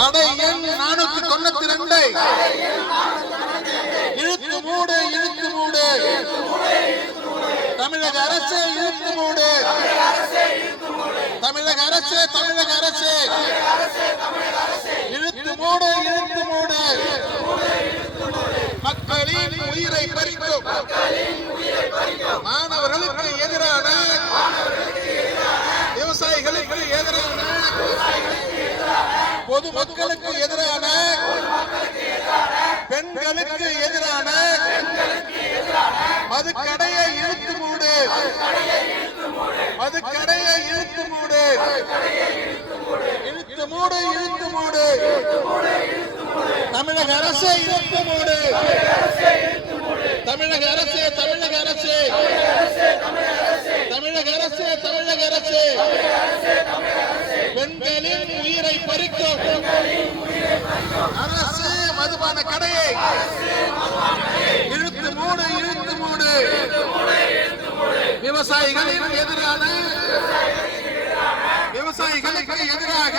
கடை எண் நானூத்தி தொண்ணூத்தி ரெண்டு. இழுத்து மூடு இழுத்து மூடு. தமிழக அரசு இழுத்து மூடு. தமிழக அரசு தமிழக அரசு. இழுத்து மூடு இழுத்து மூடு. மக்களின் உயிரை பறிக்கும் மாணவர்களுக்கு எதிரான விவசாயிகளுக்கு எதிரான பொதுமக்களுக்கு எதிரான பெண்களுக்கு எதிரான மதுக்கடையை இழுத்து மூடு. மதுக்கடையை இழுத்து மூடு. இழுத்து மூடு இழுத்து மூடு. தமிழக அரசை இழுத்து மூடு. தமிழக அரசு தமிழக அரசு. தமிழக அரசு தமிழக அரசு. உயிரை பறிக்கும் அரசு மதுபான கடையை இழுத்து மூடு இழுத்து மூடு. விவசாயிகளின் எதிரான விவசாயிகளுக்கு எதிராக